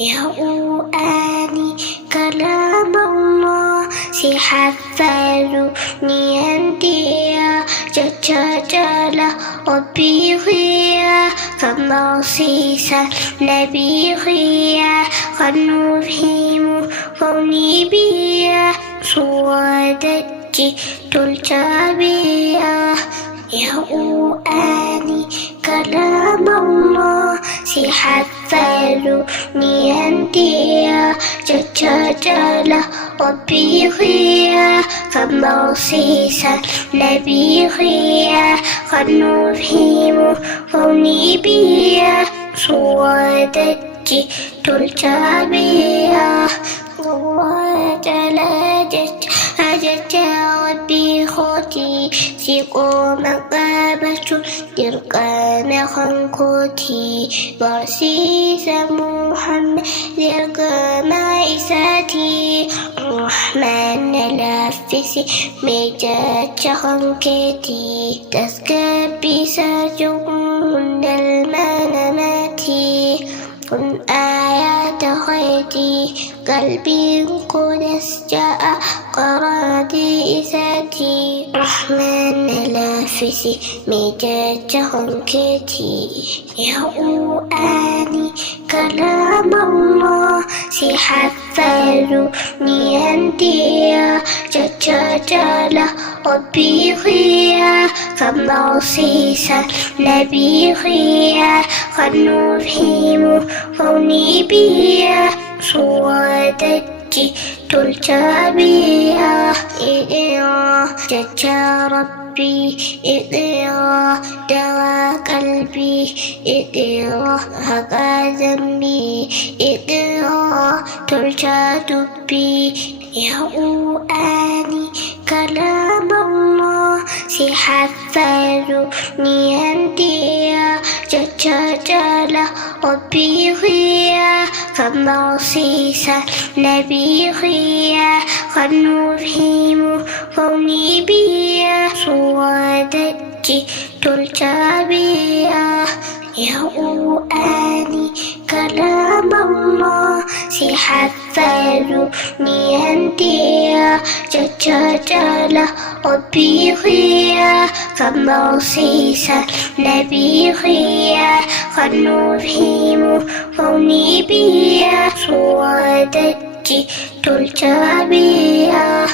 يا قرآني كلام الله سيحفظني أنتي جل ربي خيا فمصيصا نبي خيا قد نفهم كوني بيا سوادتي تلتبيا يا قرآني كلام الله سيحفظني أنتي جل ربي خيا فمصيصا نبي خيا قد نفهم كوني بيا سوادتي تلتبيا هجت ربي خوتي سيقوم قابت درقان خنقوتي برسيس محمد درقام إساتي الرحمن لافسي ميجات خنكتي تسكبي ساجون المناماتي كن آيات خيتي قلبي قدس جاء قرادي إساتي رحمن لافسي ميجات خنكتي يا قرآني كلام الله سيحفظني أنتي جل ربي خيا فمصيصا نبي خيا قد نفهم كوني بيا سوادتي تلتبيا إقرا جج ربي إقرا دوا قلبي إقرا هقى ذنبي إقرا تلجى دبي يا قرآني كلام الله سيحفظني أنتي جل ربي خيا فمصيصا نبي خيا قد نفهم كوني بيا سوادتي تلتبيا يا قرآني كلام الله سيحفظني أنتي جل ربي خيا فمصيصا نبي خيا قد نفهم كوني بيا سوادتي تلتبيا